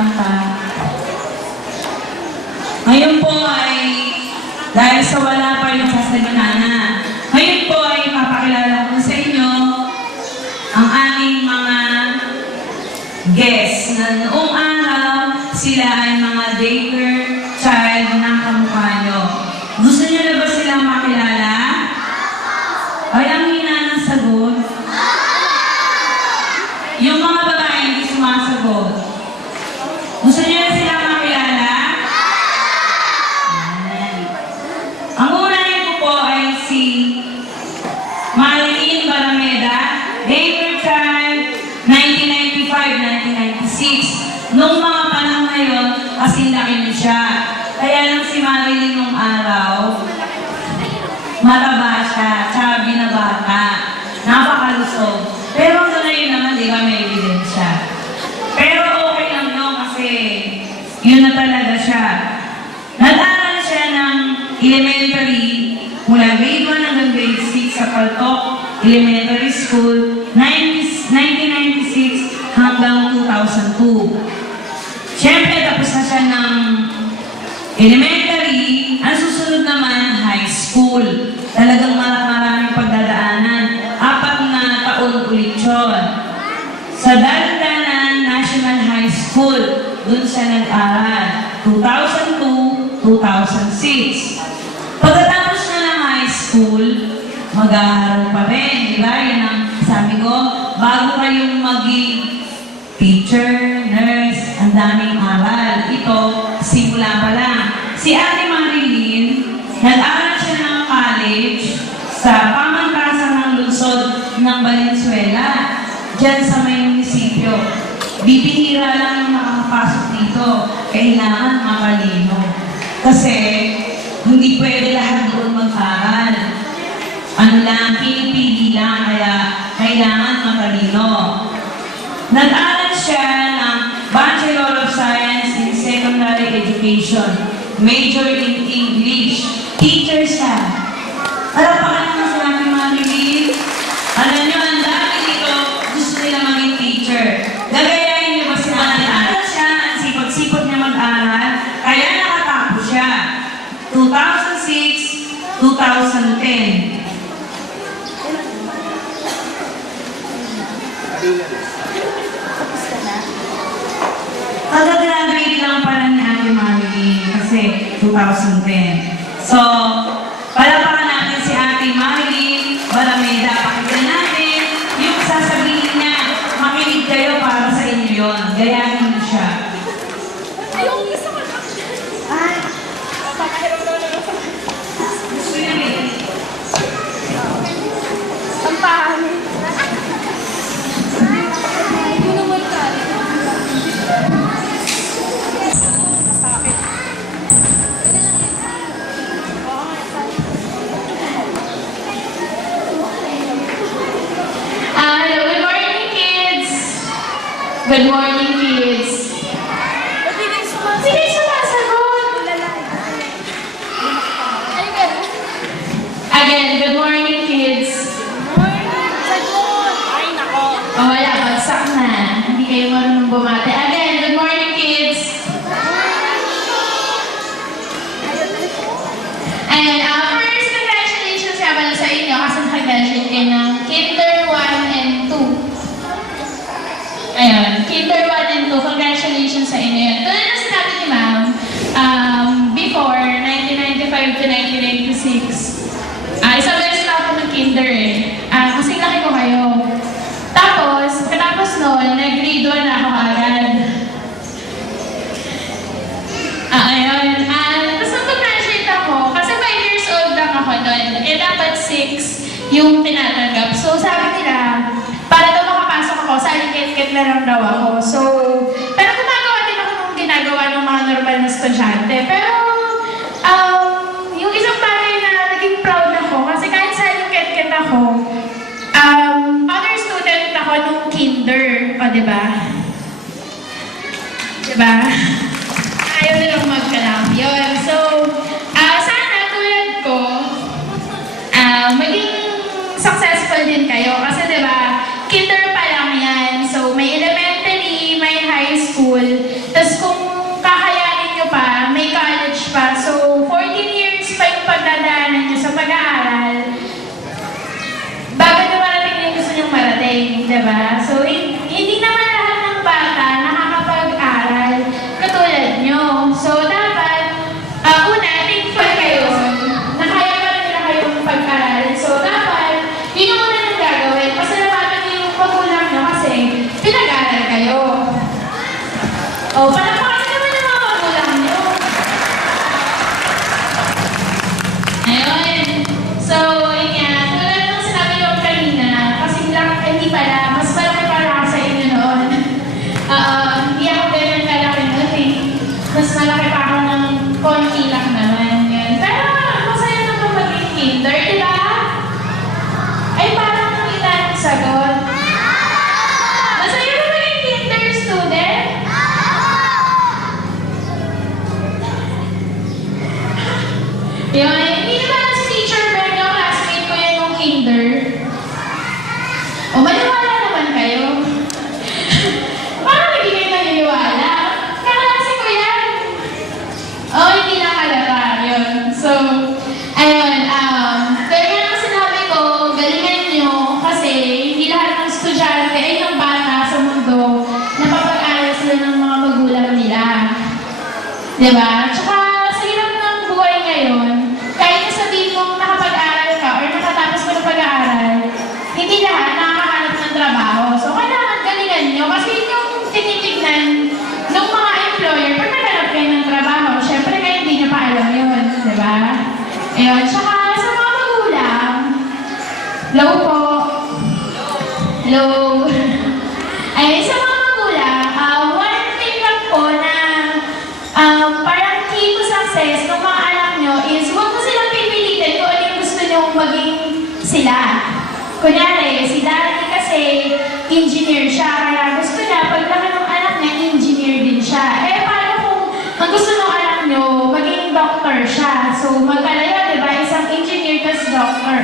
kumanta. Ngayon po ay, dahil sa wala pa yung sasaganana, ngayon po ay papakilala ko sa inyo ang aming mga guests na noong araw sila ay mga daycare child ng kamukha nyo. Gusto nyo na ba silang makilala? Ay, ang hina ng sagot. Yung mga babae hindi sumasagot. Gusto nyo na silang makilala? Ang unahin ko po ay si Marilyn Barameda, daycare child, 1995-1996. Nung mga panahon na yun, kasing laki niya siya. Kaya lang si Marilyn nung araw, mataba siya, chubby na bata, napakalusog. Pero ngayon naman, di ba, may ebidensya. Pero okay lang yun kasi yun na talaga siya. Nag-aral siya ng elementary mula grade 1 hanggang grade 6 sa Paltok Elementary School, 1996 hanggang 2002. Siyempre, tapos na siya ng elementary. Ang susunod naman, high school. Talagang maraming pagdadaanan. 4 na taon ulit yun. Sa Dalandanan National High School, dun siya nag-aral. 2002-2006. Pagkatapos na ng high school, mag-aaral pa rin. Diba? Yan ang sabi ko, bago kayong maging teacher, nurse, ang daming aral. Ito, simula pa lang. Si Ate Marilyn, nag-aral siya ng college sa Pamangkasan ng Lungsod ng Valenzuela, dyan sa may munisipyo. Bibihira lang yung makakapasok dito. Kailangan makalino. Kasi, hindi pwede lahat doon mag-aral. Ano lang, pinipili lang, kaya kailangan matalino. Nag-aral siya ng Bachelor of Science in Secondary Education, major in English. Teacher siya. Parapakan naman sa ating mga Marilyn. Alam nyo, ang dami dito, gusto nila maging teacher. Gagayahin niyo ba sila? Nag-aral siya, ang sipag-sipag niya mag-aral, kaya nakatapos siya. 2006-2010. Pag-graduate lang pala ni Ate Marilyn kasi 2010. So, palapakan natin si Ate Marilyn Barameda. Pakinggan natin yung sasabihin niya. Makinig kayo para sa inyo yun. Gayahin niyo siya. Ayong isa ka na. Ay. Papakahirap na lang. Gusto niya rin. Tampahan. Ito naman ka. Sakit. Hello, good morning, kids! Good morning, kids! Ba't hindi sumasagot? Hindi sumasagot! Ay, gano'n. Again, good morning, kids! Sagot. Ay, nako. O wala, bagsak na. Hindi kayo marunong bumate. Again, good morning, kids! And first, congratulations nga pala sa inyo kasi nakagraduate kayo ng Kinder 1 and 2. Ayun, Kinder 1 and 2, congratulations sa inyo yun. Tulad na sinabi ni ma'am, before, 1995 to 1996, isang beses na ako ng Kinder eh. Kasi laki ko kayo. Tapos, pagkatapos noon, nag-grade 1 na ako agad. Ayun. Tapos nung graduate ako, kasi 5 years old lang ako noon, eh dapat 6 yung tinatanggap. So sabi nila, para daw makapasok ako, salikit-kit na lang daw ako. So, pero gumagawa din ako nung ginagawa ng mga normal na estudyante. Pero, yung isang bagay na naging proud ako, kasi kahit salikit-kit ako, honor student ako nung kinder, o diba? Diba? Ayaw nilang magkalam yun. So, sana tulad ko, maging successful din kayo. Kasi diba, kinder pa lang yan. So, may elementary, may high school, tapos Ayun. So, yun nga. Tulad ng sinabi ko kanina, kasi hindi pala, mas malaki para ako sa inyo noon. Hindi ako ganyan kalaki noon eh. Mas malaki pa ako ng konti lang naman. Yun. Pero masaya naman maging kinder, di ba? Ay, parang nakita ng sagot. Masaya ba maging kinder student? Yun, hindi naman si Teacher Berg yung classmate ko yun yung kinder. O, maniwala naman kayo. Parang hindi kayo naniniwala. Kaklase ko yan. O, hindi nakalata. Yun. So, ayun, kaya nga ang sinabi ko, galingan nyo kasi hindi lahat ng estudyante ay ng bata sa mundo napapag-aral sila ng mga magulang nila. Diba? Tsaka, sa hirap ng buhay ngayon, kahit na sabihin mong nakapag-aral ka or nakatapos ka ng pag-aaral, hindi lahat nakakahanap ng trabaho. So, kailangan galingan nyo kasi yun yung tinitignan ng mga employer pag naghanap kayo ng trabaho. Siyempre, kayo hindi nyo pa alam yun. Diba? Ayun. Tsaka, sa mga magulang, low po. Low. Ayun, sa mga magulang, one thing lang po na parang key to success ng mga anak nyo is huwag mo silang pipilitin kung ano yung gusto nyo maging sila. Kunyari, si Daddy kasi engineer siya, kaya gusto niya, paglaki ng anak niya, engineer din siya. Eh, paano kung ang gusto ng anak nyo, maging doctor siya? So, magkalayo, di ba? Isang engineer tas doctor.